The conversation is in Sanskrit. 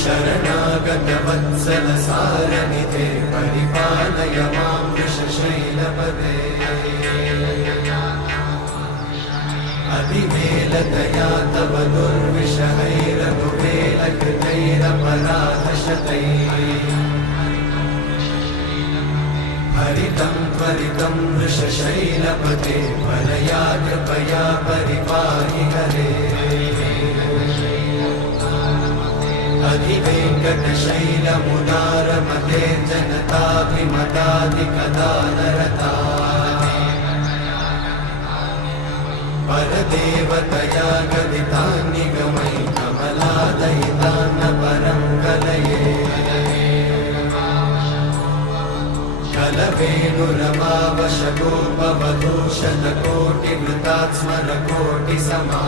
शरणागतवत्सलसारनिधे परिपालय मां वृषशैलपदे अतिवेलतया तव दुर्विषहैरघुवेलकृतैरपराधशतैः हरितं त्वरितं वृषशैलपते वरया कृपया परिपाहि हरे अधिवेङ्कटशैलमुदारमते जनताभिमताधिकदानरता परदेवतया गदितान्निगमै कमलादयितान्न परं कलये कलवेणुरमावशगोपवधूषणकोटिवृतात् स्मरकोटिसमा